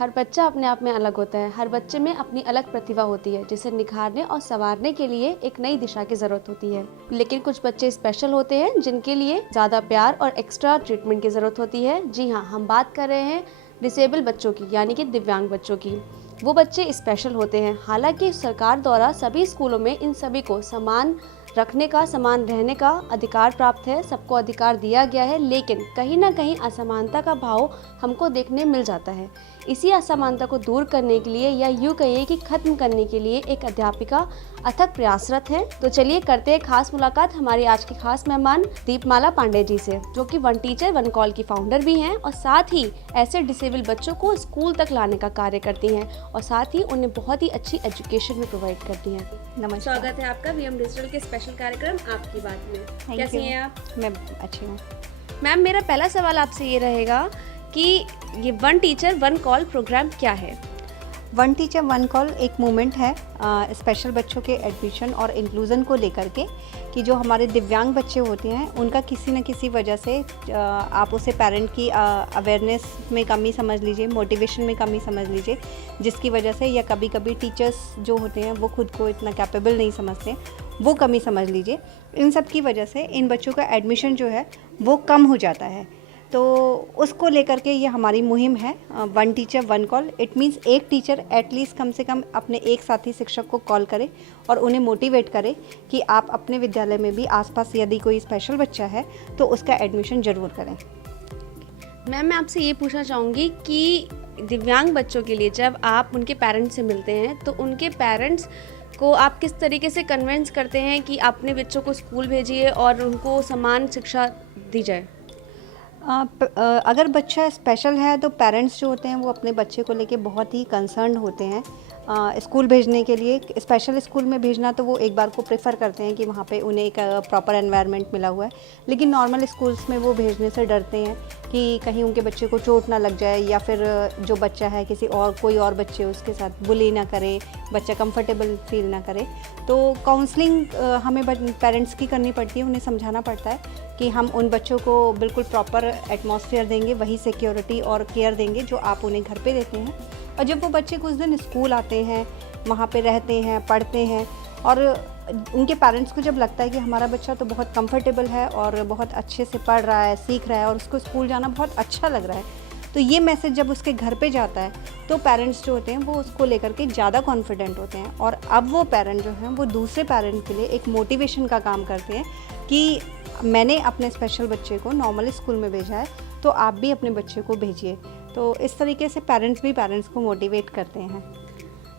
हर बच्चा अपने आप में अलग होता है। हर बच्चे में अपनी अलग प्रतिभा होती है, जिसे निखारने और संवारने के लिए एक नई दिशा की ज़रूरत होती है। लेकिन कुछ बच्चे स्पेशल होते हैं, जिनके लिए ज़्यादा प्यार और एक्स्ट्रा ट्रीटमेंट की ज़रूरत होती है। जी हाँ, हम बात कर रहे हैं डिसेबल बच्चों की, यानी कि दिव्यांग बच्चों की। वो बच्चे स्पेशल होते हैं। हालांकि सरकार द्वारा सभी स्कूलों में इन सभी को समान रखने का, समान रहने का अधिकार प्राप्त है, सबको अधिकार दिया गया है, लेकिन कहीं ना कहीं असमानता का भाव हमको देखने मिल जाता है। इसी असमानता को दूर करने के लिए, या यूँ कहिए कि खत्म करने के लिए, एक अध्यापिका अथक प्रयासरत है। तो चलिए करते हैं खास मुलाकात हमारी आज की खास मेहमान दीपमाला पांडे जी से, जो कि वन टीचर वन कॉल की फाउंडर भी हैं और साथ ही ऐसे डिसेबल बच्चों को स्कूल तक लाने का कार्य करती हैं और साथ ही उन्हें बहुत ही अच्छी एजुकेशन भी प्रोवाइड करती हैं। नमस्कार। स्वागत है आपका वीएम डिजिटल के स्पेशल कार्यक्रम आपकी बात में। कैसी हैं आप? मैं अच्छी हूँ। मैम, मेरा पहला सवाल आपसे ये रहेगा कि ये one teacher one call programme क्या है? वन टीचर वन कॉल एक मूवमेंट है स्पेशल बच्चों के एडमिशन और इंक्लूज़न को लेकर के, कि जो हमारे दिव्यांग बच्चे होते हैं उनका किसी न किसी वजह से आप उसे पेरेंट की अवेयरनेस में कमी समझ लीजिए, मोटिवेशन में कमी समझ लीजिए, जिसकी वजह से, या कभी कभी टीचर्स जो होते हैं वो खुद को इतना कैपेबल नहीं समझते, वो कमी समझ लीजिए। इन सब की वजह से इन बच्चों का एडमिशन जो है वो कम हो जाता है। तो उसको लेकर के ये हमारी मुहिम है one teacher one call. It means एक टीचर एटलीस्ट कम से कम अपने एक साथी शिक्षक को कॉल करे और उन्हें मोटिवेट करे कि आप अपने विद्यालय में भी आसपास यदि कोई स्पेशल बच्चा है तो उसका एडमिशन ज़रूर करें। मैम, मैं आपसे ये पूछना चाहूँगी कि दिव्यांग बच्चों के लिए जब आप उनके पेरेंट्स से मिलते हैं तो उनके पेरेंट्स को आप किस तरीके से कन्विंस करते हैं कि अपने बच्चों को स्कूल भेजिए और उनको समान शिक्षा दी जाए? अगर बच्चा स्पेशल है तो पेरेंट्स जो होते हैं वो अपने बच्चे को लेके बहुत ही कंसर्न होते हैं। स्कूल भेजने के लिए, स्पेशल स्कूल में भेजना तो वो एक बार को प्रेफर करते हैं कि वहाँ पे उन्हें एक प्रॉपर एनवायरनमेंट मिला हुआ है, लेकिन नॉर्मल स्कूल्स में वो भेजने से डरते हैं कि कहीं उनके बच्चे को चोट ना लग जाए, या फिर जो बच्चा है किसी और कोई और बच्चे उसके साथ बुली ना करे, बच्चा कंफर्टेबल फील ना करे। तो काउंसलिंग हमें पेरेंट्स की करनी पड़ती है, उन्हें समझाना पड़ता है कि हम उन बच्चों को बिल्कुल प्रॉपर एटमॉस्फेयर देंगे, वही सिक्योरिटी और केयर देंगे जो आप उन्हें घर पे देते हैं। और जब वो बच्चे कुछ दिन स्कूल आते हैं, वहाँ पे रहते हैं, पढ़ते हैं, और उनके पेरेंट्स को जब लगता है कि हमारा बच्चा तो बहुत कंफर्टेबल है और बहुत अच्छे से पढ़ रहा है, सीख रहा है और उसको स्कूल जाना बहुत अच्छा लग रहा है, तो ये मैसेज जब उसके घर पे जाता है तो पेरेंट्स जो होते हैं वो उसको लेकर के ज़्यादा कॉन्फिडेंट होते हैं। और अब वो पेरेंट जो हैं वो दूसरे पेरेंट के लिए एक मोटिवेशन का काम करते हैं कि मैंने अपने स्पेशल बच्चे को नॉर्मल स्कूल में भेजा है, तो आप भी अपने बच्चे को भेजिए। तो इस तरीके से पेरेंट्स भी पेरेंट्स को मोटिवेट करते हैं।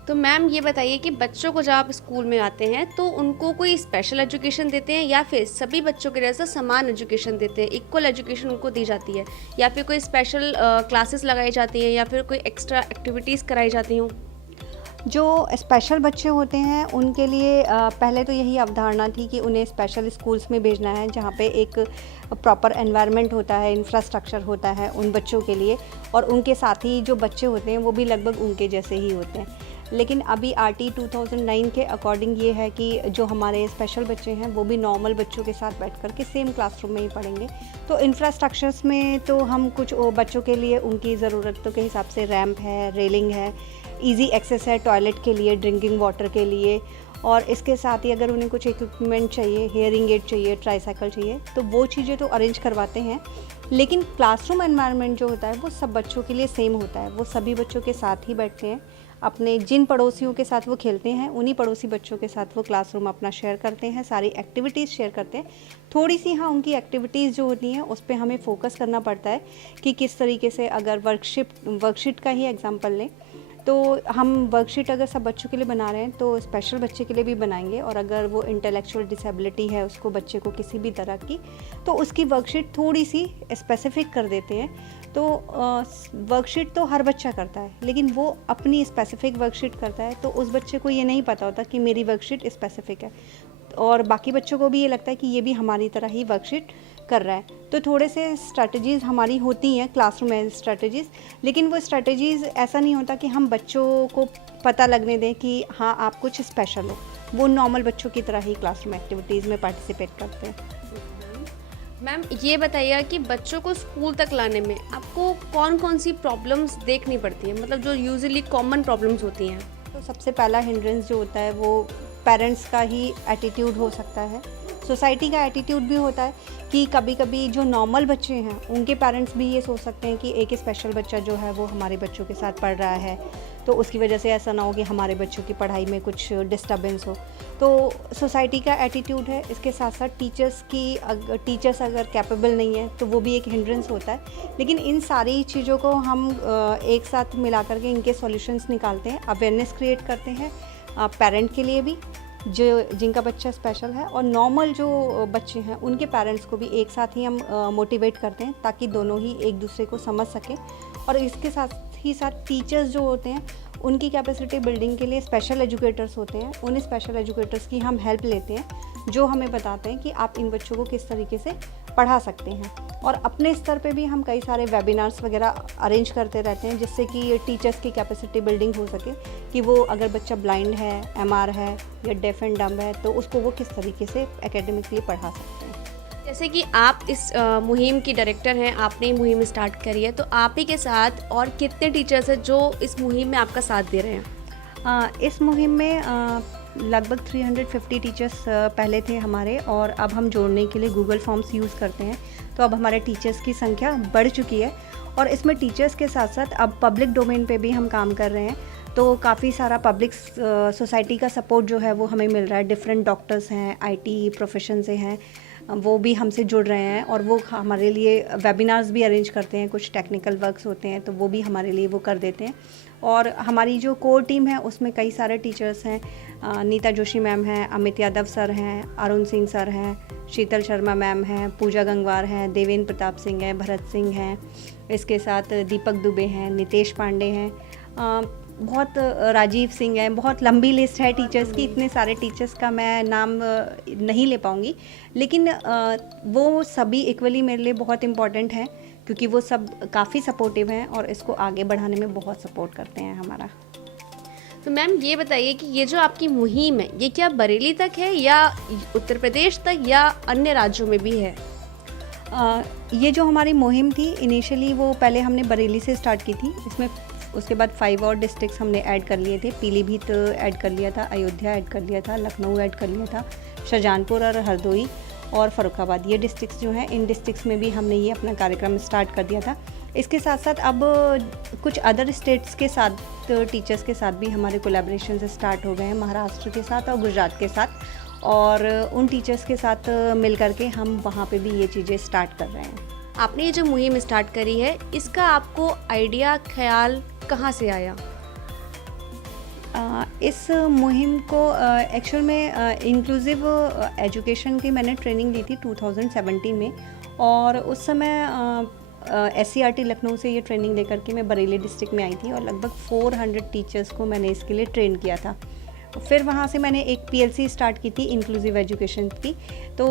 तो मैम, ये बताइए कि बच्चों को जब आप स्कूल में आते हैं तो उनको कोई स्पेशल एजुकेशन देते हैं या फिर सभी बच्चों के जैसा समान एजुकेशन देते हैं, इक्वल एजुकेशन उनको दी जाती है, या फिर कोई स्पेशल क्लासेस लगाई जाती हैं या फिर कोई एक्स्ट्रा एक्टिविटीज़ कराई जाती हूँ? जो स्पेशल बच्चे होते हैं उनके लिए पहले तो यही अवधारणा थी कि उन्हें स्पेशल स्कूल्स में भेजना है, जहाँ पे एक प्रॉपर एनवायरनमेंट होता है, इंफ्रास्ट्रक्चर होता है उन बच्चों के लिए, और उनके साथी जो बच्चे होते हैं वो भी लगभग उनके जैसे ही होते हैं। लेकिन अभी आरटी 2009 के अकॉर्डिंग ये है कि जो हमारे स्पेशल बच्चे हैं वो भी नॉर्मल बच्चों के साथ बैठ कर के सेम क्लासरूम में ही पढ़ेंगे। तो इंफ्रास्ट्रक्चर्स में तो हम कुछ बच्चों के लिए उनकी ज़रूरतों के हिसाब से रैंप है, रेलिंग है, ईजी एक्सेस है टॉयलेट के लिए, ड्रिंकिंग वाटर के लिए, और इसके साथ ही अगर उन्हें कुछ इक्विपमेंट चाहिए, हियरिंग एड चाहिए, ट्राईसाइकिल चाहिए, तो वो चीज़ें तो अरेंज करवाते हैं। लेकिन क्लासरूम एनवायरनमेंट जो होता है वो सब बच्चों के लिए सेम होता है। वो सभी बच्चों के साथ ही बैठते हैं, अपने जिन पड़ोसियों के साथ वो खेलते हैं उन्हीं पड़ोसी बच्चों के साथ वो क्लासरूम अपना शेयर करते हैं, सारी एक्टिविटीज़ शेयर करते हैं। थोड़ी सी उनकी एक्टिविटीज़ जो होती हैं उस पर हमें फोकस करना पड़ता है कि किस तरीके से, अगर वर्कशीट का ही एग्जांपल लें तो हम वर्कशीट अगर सब बच्चों के लिए बना रहे हैं तो स्पेशल बच्चे के लिए भी बनाएंगे, और अगर वो इंटेलेक्चुअल डिसेबिलिटी है उसको, बच्चे को किसी भी तरह की, तो उसकी वर्कशीट थोड़ी सी स्पेसिफिक कर देते हैं। तो वर्कशीट तो हर बच्चा करता है, लेकिन वो अपनी स्पेसिफिक वर्कशीट करता है, तो उस बच्चे को ये नहीं पता होता कि मेरी वर्कशीट स्पेसिफिक है, और बाकी बच्चों को भी ये लगता है कि ये भी हमारी तरह ही वर्कशीट कर रहा है। तो थोड़े से स्ट्रैटेजीज़ हमारी होती हैं क्लासरूम में स्ट्रैटेजीज़, लेकिन वो स्ट्रैटेजीज़ ऐसा नहीं होता कि हम बच्चों को पता लगने दें कि हाँ आप कुछ स्पेशल हो। वो नॉर्मल बच्चों की तरह ही क्लासरूम एक्टिविटीज़ में पार्टिसिपेट करते हैं। मैम ये बताइए कि बच्चों को स्कूल तक लाने में आपको कौन कौन सी प्रॉब्लम्स देखनी पड़ती हैं, मतलब जो यूजुअली कॉमन प्रॉब्लम्स होती हैं? तो सबसे पहला हिंड्रेंस जो होता है वो पेरेंट्स का ही एटीट्यूड हो सकता है, सोसाइटी का एटीट्यूड भी होता है कि कभी कभी जो नॉर्मल बच्चे हैं उनके पेरेंट्स भी ये सोच सकते हैं कि एक स्पेशल बच्चा जो है वो हमारे बच्चों के साथ पढ़ रहा है, तो उसकी वजह से ऐसा ना हो कि हमारे बच्चों की पढ़ाई में कुछ डिस्टर्बेंस हो। तो सोसाइटी का एटीट्यूड है, इसके साथ साथ टीचर्स अगर कैपेबल नहीं है तो वो भी एक हिंड्रेंस होता है। लेकिन इन सारी चीज़ों को हम एक साथ मिला करके इनके सॉल्यूशंस निकालते हैं, अवेयरनेस क्रिएट करते हैं पेरेंट के लिए भी जो जिनका बच्चा स्पेशल है, और नॉर्मल जो बच्चे हैं उनके पेरेंट्स को भी एक साथ ही हम मोटिवेट करते हैं ताकि दोनों ही एक दूसरे को समझ सकें। और इसके साथ ही साथ टीचर्स जो होते हैं उनकी कैपेसिटी बिल्डिंग के लिए स्पेशल एजुकेटर्स होते हैं, उन स्पेशल एजुकेटर्स की हम हेल्प लेते हैं जो हमें बताते हैं कि आप इन बच्चों को किस तरीके से पढ़ा सकते हैं। और अपने स्तर पे भी हम कई सारे वेबिनार्स वगैरह अरेंज करते रहते हैं जिससे कि टीचर्स की कैपेसिटी बिल्डिंग हो सके कि वो अगर बच्चा ब्लाइंड है, एमआर है या डेफ एंड डम्ब है तो उसको वो किस तरीके से एकेडमिकली पढ़ा सकते हैं। जैसे कि आप इस मुहिम की डायरेक्टर हैं, आपने ये मुहिम स्टार्ट करी है, तो आप ही के साथ और कितने टीचर्स हैं जो इस मुहिम में आपका साथ दे रहे हैं? इस मुहिम में लगभग 350 टीचर्स पहले थे हमारे, और अब हम जोड़ने के लिए गूगल फॉर्म्स यूज़ करते हैं, तो अब हमारे टीचर्स की संख्या बढ़ चुकी है। और इसमें टीचर्स के साथ साथ अब पब्लिक डोमेन पे भी हम काम कर रहे हैं, तो काफ़ी सारा पब्लिक सोसाइटी का सपोर्ट जो है वो हमें मिल रहा है। डिफरेंट डॉक्टर्स हैं, आईटी प्रोफेशन से हैं, वो भी हमसे जुड़ रहे हैं और वो हमारे लिए वेबिनार्स भी अरेंज करते हैं, कुछ टेक्निकल वर्क्स होते हैं तो वो भी हमारे लिए वो कर देते हैं। और हमारी जो कोर टीम है उसमें कई सारे टीचर्स हैं, नीता जोशी मैम हैं, अमित यादव सर हैं, अरुण सिंह सर हैं, शीतल शर्मा मैम हैं, पूजा गंगवार हैं, देवेंद्र प्रताप सिंह हैं, भरत सिंह हैं, इसके साथ दीपक दुबे हैं, नितेश पांडे हैं, बहुत राजीव सिंह हैं। बहुत लंबी लिस्ट है टीचर्स की, इतने सारे टीचर्स का मैं नाम नहीं ले पाऊँगी, लेकिन वो सभी इक्वली मेरे लिए बहुत इम्पॉर्टेंट हैं क्योंकि वो सब काफ़ी सपोर्टिव हैं और इसको आगे बढ़ाने में बहुत सपोर्ट करते हैं हमारा। तो मैम ये बताइए कि ये जो आपकी मुहिम है ये क्या बरेली तक है या उत्तर प्रदेश तक या अन्य राज्यों में भी है? ये जो हमारी मुहिम थी इनिशियली वो पहले हमने बरेली से स्टार्ट की थी, इसमें उसके बाद 5 और डिस्ट्रिक्ट्स हमने ऐड कर लिए थे। पीलीभीत ऐड कर लिया था, अयोध्या ऐड कर लिया था, लखनऊ ऐड कर लिया था, शाहजहांपुर और हरदोई और फ़र्रुखाबाद, ये डिस्ट्रिक्ट्स जो हैं इन डिस्ट्रिक्ट्स में भी हमने ये अपना कार्यक्रम स्टार्ट कर दिया था। इसके साथ साथ अब कुछ अदर स्टेट्स के साथ टीचर्स के साथ भी हमारे कोलैबोरेशन स्टार्ट हो गए हैं, महाराष्ट्र के साथ और गुजरात के साथ, और उन टीचर्स के साथ मिल करके हम वहाँ पे भी ये चीज़ें स्टार्ट कर रहे हैं। आपने ये जो मुहिम स्टार्ट करी है इसका आपको आइडिया, ख्याल कहाँ से आया? इस मुहिम को एक्चुअल में इंक्लूसिव एजुकेशन की मैंने ट्रेनिंग ली थी 2017 में, और उस समय SCRT लखनऊ से ये ट्रेनिंग लेकर के मैं बरेली डिस्ट्रिक्ट में आई थी और लगभग 400 टीचर्स को मैंने इसके लिए ट्रेन किया था। फिर वहाँ से मैंने एक PLC स्टार्ट की थी इंक्लूसिव एजुकेशन की, तो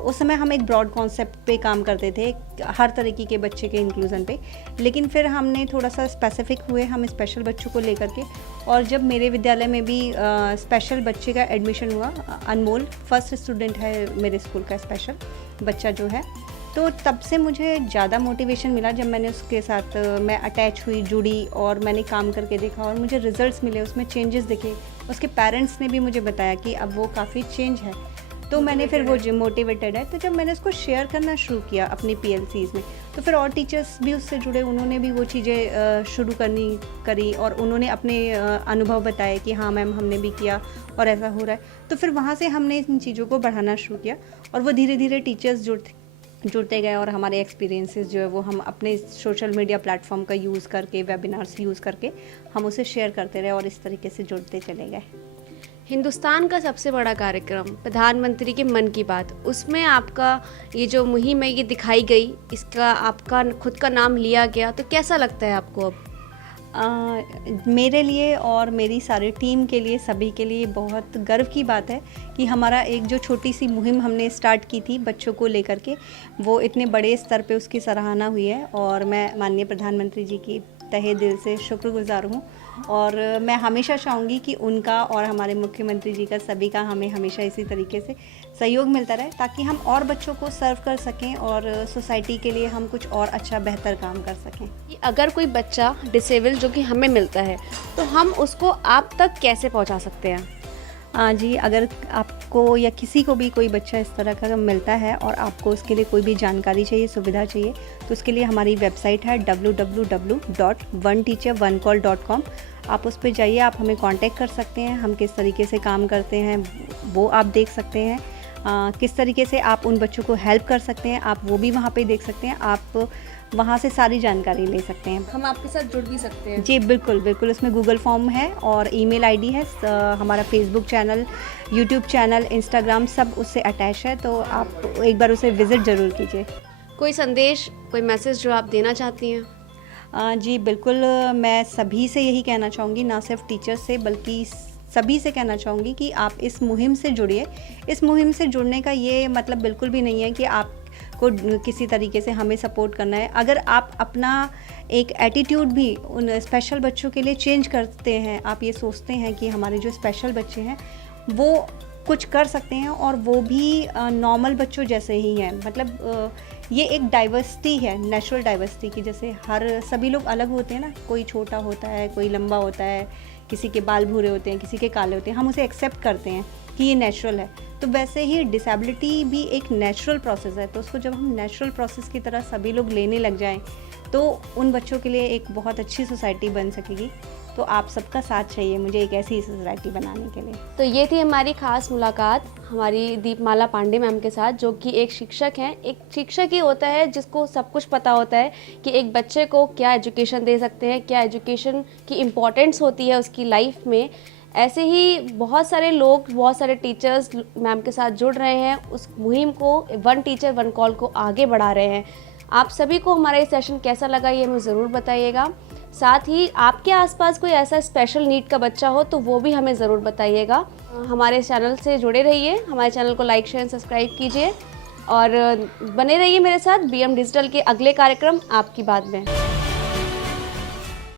उस समय हम एक ब्रॉड कॉन्सेप्ट पे काम करते थे हर तरीके के बच्चे के इंक्लूजन पे, लेकिन फिर हमने थोड़ा सा स्पेसिफिक हुए हम स्पेशल बच्चों को लेकर के, और जब मेरे विद्यालय में भी स्पेशल बच्चे का एडमिशन हुआ, अनमोल फर्स्ट स्टूडेंट है मेरे स्कूल का स्पेशल बच्चा जो है, तो तब से मुझे ज़्यादा मोटिवेशन मिला जब मैंने उसके साथ मैं अटैच हुई, जुड़ी और मैंने काम करके देखा और मुझे रिजल्ट्स मिले, उसमें चेंजेस दिखे। उसके पेरेंट्स ने भी मुझे बताया कि अब वो काफ़ी चेंज है, तो मैंने फिर वो जो मोटिवेटेड है, तो जब मैंने उसको शेयर करना शुरू किया अपनी PLCs में, तो फिर और टीचर्स भी उससे जुड़े, उन्होंने भी वो चीज़ें शुरू करी और उन्होंने अपने अनुभव बताए कि हाँ मैम हमने भी किया और ऐसा हो रहा है। तो फिर वहाँ से हमने इन चीज़ों को बढ़ाना शुरू किया और वो धीरे धीरे टीचर्स जुड़ते गए, और हमारे एक्सपीरियंसेस जो है वो हम अपने सोशल मीडिया प्लेटफॉर्म का यूज़ करके, वेबिनार्स यूज़ करके हम उसे शेयर करते रहे और इस तरीके से जुड़ते चले गए। हिंदुस्तान का सबसे बड़ा कार्यक्रम प्रधानमंत्री के मन की बात, उसमें आपका ये जो मुहिम है ये दिखाई गई, इसका आपका खुद का नाम लिया गया, तो कैसा लगता है आपको अब? मेरे लिए और मेरी सारी टीम के लिए, सभी के लिए बहुत गर्व की बात है कि हमारा एक जो छोटी सी मुहिम हमने स्टार्ट की थी बच्चों को लेकर के, वो इतने बड़े स्तर पे उसकी सराहना हुई है। और मैं माननीय प्रधानमंत्री जी की तहे दिल से शुक्रगुज़ार हूँ और मैं हमेशा चाहूँगी कि उनका और हमारे मुख्यमंत्री जी का, सभी का हमें हमेशा इसी तरीके से सहयोग मिलता रहे ताकि हम और बच्चों को सर्व कर सकें और सोसाइटी के लिए हम कुछ और अच्छा बेहतर काम कर सकें। कि अगर कोई बच्चा डिसेबल जो कि हमें मिलता है तो हम उसको आप तक कैसे पहुंचा सकते हैं? जी, अगर आपको या किसी को भी कोई बच्चा इस तरह का मिलता है और आपको उसके लिए कोई भी जानकारी चाहिए, सुविधा चाहिए, तो उसके लिए हमारी वेबसाइट है www.oneteacheroneCall.com। आप उस पे जाइए, आप हमें कांटेक्ट कर सकते हैं, हम किस तरीके से काम करते हैं वो आप देख सकते हैं। किस तरीके से आप उन बच्चों को हेल्प कर सकते हैं, आप वो भी वहाँ पे देख सकते हैं। आप वहाँ से सारी जानकारी ले सकते हैं। हम आपके साथ जुड़ भी सकते हैं? जी बिल्कुल, बिल्कुल। उसमें गूगल फॉर्म है और ईमेल आईडी है, हमारा Facebook channel, YouTube channel, Instagram सब उससे अटैच है, तो आप एक बार उसे विज़िट ज़रूर कीजिए। कोई संदेश, कोई मैसेज जो आप देना चाहती हैं? जी बिल्कुल, मैं सभी से यही कहना चाहूँगी, ना सिर्फ टीचर्स से बल्कि सभी से कहना चाहूँगी कि आप इस मुहिम से जुड़िए। इस मुहिम से जुड़ने का ये मतलब बिल्कुल भी नहीं है कि आपको किसी तरीके से हमें सपोर्ट करना है। अगर आप अपना एक एटीट्यूड भी उन स्पेशल बच्चों के लिए चेंज करते हैं, आप ये सोचते हैं कि हमारे जो स्पेशल बच्चे हैं वो कुछ कर सकते हैं और वो भी नॉर्मल बच्चों जैसे ही हैं, मतलब ये एक डाइवर्सिटी है, नेचुरल डाइवर्सिटी की। जैसे सभी लोग अलग होते हैं ना, कोई छोटा होता है, कोई लंबा होता है, किसी के बाल भूरे होते हैं, किसी के काले होते हैं, हम उसे एक्सेप्ट करते हैं कि ये नेचुरल है। तो वैसे ही डिसेबिलिटी भी एक नेचुरल प्रोसेस है, तो उसको जब हम नेचुरल प्रोसेस की तरह सभी लोग लेने लग जाएं तो उन बच्चों के लिए एक बहुत अच्छी सोसाइटी बन सकेगी। तो आप सबका साथ चाहिए मुझे एक ऐसी सोसाइटी बनाने के लिए। तो ये थी हमारी खास मुलाकात हमारी दीपमाला पांडे मैम के साथ, जो कि एक शिक्षक हैं। एक शिक्षक ही होता है जिसको सब कुछ पता होता है कि एक बच्चे को क्या एजुकेशन दे सकते हैं, क्या एजुकेशन की इम्पोर्टेंस होती है उसकी लाइफ में। ऐसे ही बहुत सारे लोग, बहुत सारे टीचर्स मैम के साथ जुड़ रहे हैं, उस मुहिम को वन टीचर वन कॉल को आगे बढ़ा रहे हैं। आप सभी को हमारा ये सेशन कैसा लगा ये हमें ज़रूर बताइएगा। साथ ही आपके आसपास कोई ऐसा स्पेशल नीड का बच्चा हो तो वो भी हमें ज़रूर बताइएगा। हमारे चैनल से जुड़े रहिए, हमारे चैनल को लाइक शेयर सब्सक्राइब कीजिए और बने रहिए मेरे साथ BM डिजिटल के अगले कार्यक्रम आपकी बात में।